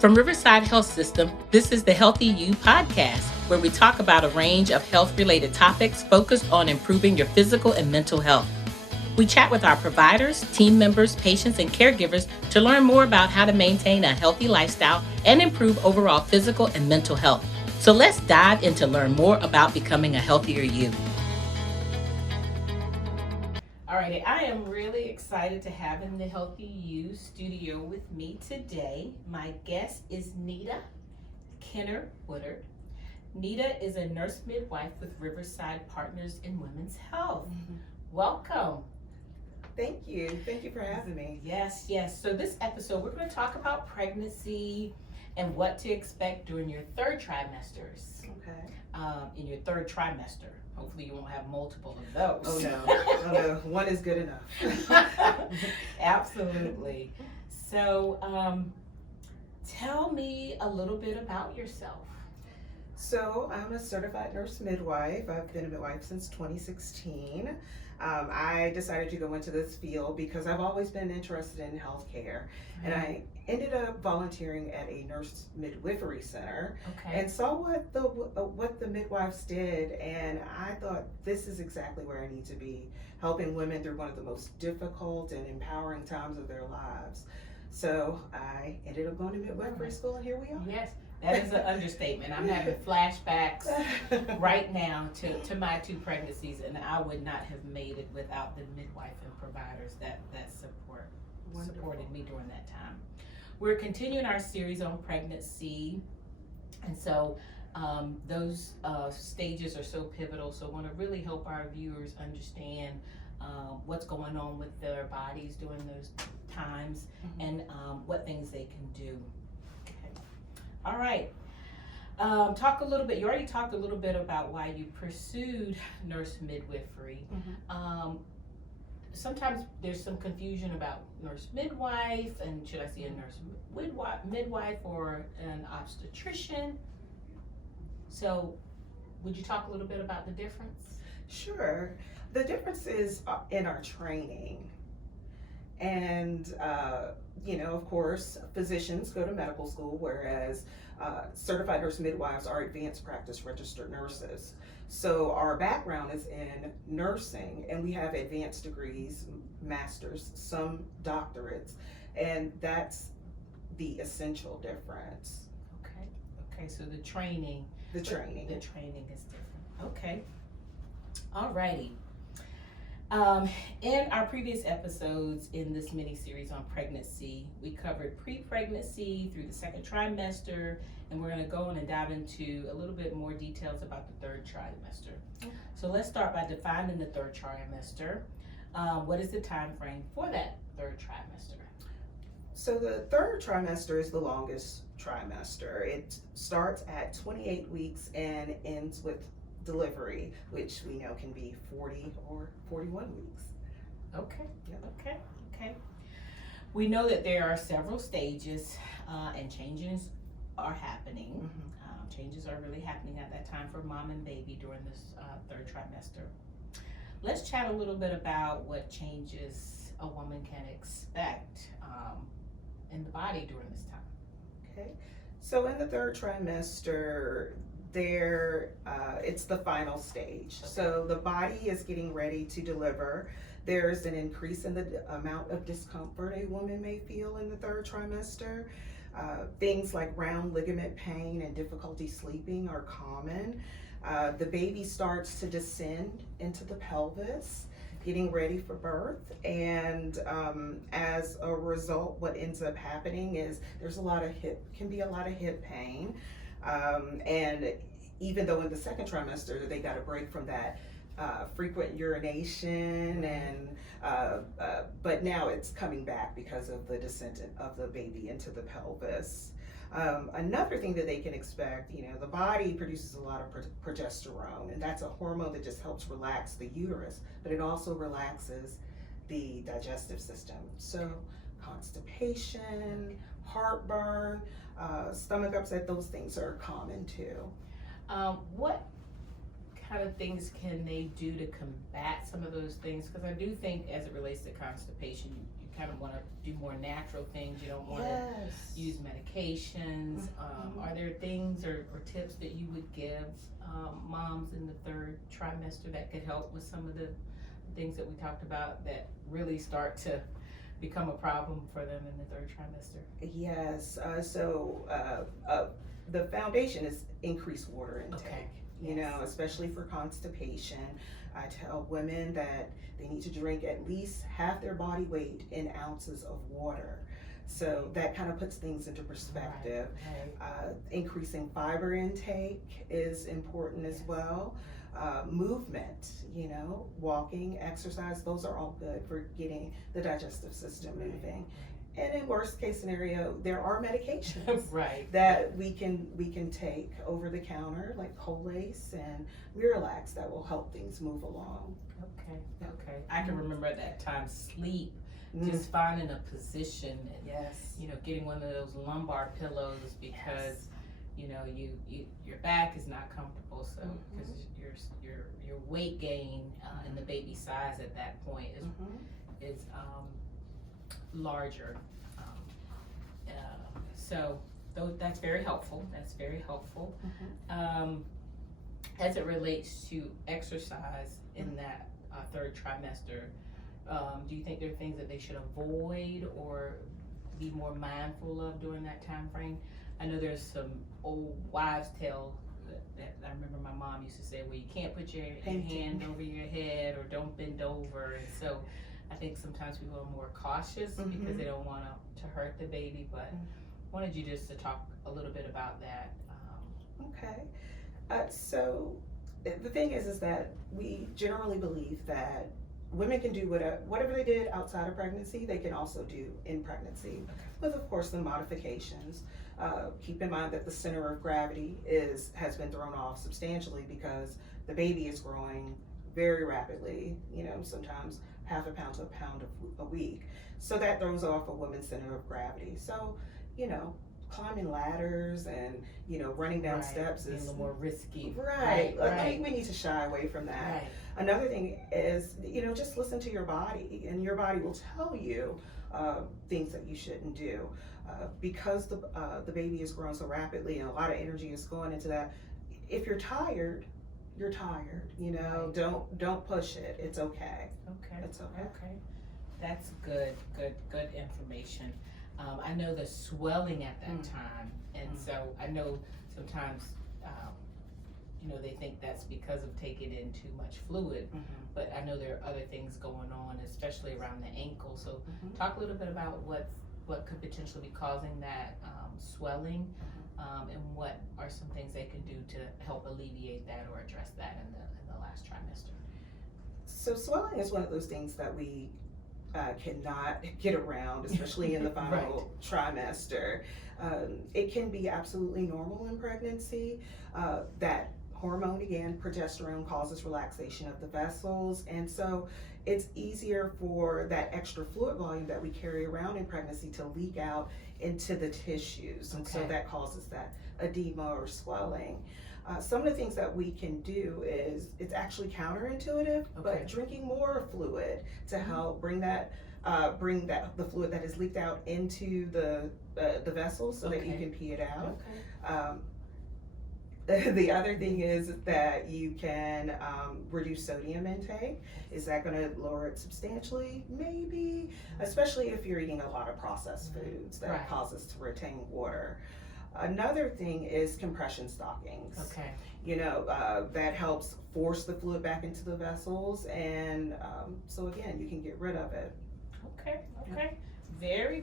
From Riverside Health System, this is the Healthy You podcast, where we talk about a range of health-related topics focused on improving your physical and mental health. We chat with our providers, team members, patients, and caregivers to learn more about how to maintain a healthy lifestyle and improve overall physical and mental health. So let's dive in to learn more about becoming a healthier you. Alrighty, I am really excited to have in the Healthy You studio with me today. My guest is Needa Kenner-Woodard. Needa is a nurse midwife with Riverside Partners in Women's Health. Welcome. Thank you. Thank you for having me. Yes. So this episode, we're going to talk about pregnancy and what to expect during your third trimesters. Okay. In your third trimester. Hopefully you won't have multiple of those. Oh no, one is good enough. Absolutely. So tell me a little bit about yourself. So I'm a certified nurse midwife. I've been a midwife since 2016. I decided to go into this field because I've always been interested in healthcare, and I ended up volunteering at a nurse midwifery center and saw what the midwives did, and I thought this is exactly where I need to be, helping women through one of the most difficult and empowering times of their lives. So I ended up going to midwifery school, and here we are. Yes. That is an understatement. I'm having flashbacks right now to my two pregnancies, and I would not have made it without the midwife and providers that supported me during that time. We're continuing our series on pregnancy, and so those stages are so pivotal. So I want to really help our viewers understand what's going on with their bodies during those times, and what things they can do. All right. Talk a little bit. You already talked a little bit about why you pursued nurse midwifery. Sometimes there's some confusion about nurse midwife, and should I see a nurse midwife or an obstetrician? So would you talk a little bit about the difference? Sure. The difference is in our training. And, of course, physicians go to medical school, whereas certified nurse midwives are advanced practice registered nurses. So our background is in nursing, and we have advanced degrees, masters, some doctorates, and that's the essential difference. Okay, so the training. The training is different. Okay. All righty. In our previous episodes in this mini-series on pregnancy, we covered pre-pregnancy through the second trimester, and we're going to go on and dive into a little bit more details about the third trimester. So let's start by defining the third trimester. What is the time frame for that third trimester? So the third trimester is the longest trimester. It starts at 28 weeks and ends with delivery, which we know can be 40 or 41 weeks. Okay. We know that there are several stages, and changes are happening. Changes are really happening at that time for mom and baby during this third trimester. Let's chat a little bit about what changes a woman can expect in the body during this time. Okay. So in the third trimester, it's the final stage. So the body is getting ready to deliver. There's an increase in the amount of discomfort a woman may feel in the third trimester. Things like round ligament pain and difficulty sleeping are common. The baby starts to descend into the pelvis, getting ready for birth, and as a result, what ends up happening is there's a lot of hip pain. And even though in the second trimester they got a break from that frequent urination, and but now it's coming back because of the descent of the baby into the pelvis. Another thing that they can expect, the body produces a lot of progesterone, and that's a hormone that just helps relax the uterus, but it also relaxes the digestive system. So constipation, heartburn, stomach upset, those things are common too. What kind of things can they do to combat some of those things? Because I do think as it relates to constipation, you kind of want to do more natural things. You don't want to Yes. use medications. Are there things or tips that you would give moms in the third trimester that could help with some of the things that we talked about that really start to become a problem for them in the third trimester? Yes, the foundation is increased water intake. Okay. You know, especially for constipation. I tell women that they need to drink at least half their body weight in ounces of water. So that kind of puts things into perspective. Right. Increasing fiber intake is important as well. Movement, you know, walking, exercise, those are all good for getting the digestive system moving. And in worst case scenario, there are medications Right. that we can take over the counter, like Colace and Miralax, that will help things move along. Okay. I can remember at that time sleep, just finding a position and Yes. you know, getting one of those lumbar pillows because you know your back is not comfortable, so because your weight gain and the baby size at that point is larger. So that's very helpful. As it relates to exercise in that third trimester, do you think there are things that they should avoid or be more mindful of during that time frame? I know there's some old wives' tale that I remember my mom used to say, well, you can't put your hand over your head or don't bend over, and so I think sometimes people are more cautious because they don't want to hurt the baby, but wanted you just to talk a little bit about that. Okay. So the thing is that we generally believe that women can do whatever they did outside of pregnancy, they can also do in pregnancy, with of course the modifications. Keep in mind that the center of gravity has been thrown off substantially because the baby is growing very rapidly, you know, sometimes half a pound to a pound a week. So that throws off a woman's center of gravity. So, you know, climbing ladders and, you know, running down steps is a little more risky. Right. I think we need to shy away from that. Right. Another thing is, you know, just listen to your body, and your body will tell you things that you shouldn't do. Because the baby is growing so rapidly and a lot of energy is going into that, if you're tired, you're tired, you know, don't push it. It's okay. It's okay. That's good information. I know the swelling at that time, and so I know sometimes, you know, they think that's because of taking in too much fluid, but I know there are other things going on, especially around the ankle. So talk a little bit about what could potentially be causing that swelling, and what are some things they can do to help alleviate that or address that in the last trimester. So swelling is one of those things that we cannot get around, especially in the final trimester. It can be absolutely normal in pregnancy. That hormone, again, progesterone, causes relaxation of the vessels, and so it's easier for that extra fluid volume that we carry around in pregnancy to leak out into the tissues, and so that causes that edema or swelling. Some of the things that we can do is, it's actually counterintuitive, but drinking more fluid to help bring that the fluid that is leaked out into the vessels so that you can pee it out. The other thing is that you can reduce sodium intake. Is that going to lower it substantially? Maybe, especially if you're eating a lot of processed foods that cause us to retain water. Another thing is compression stockings. You know, that helps force the fluid back into the vessels, and so again, you can get rid of it. Very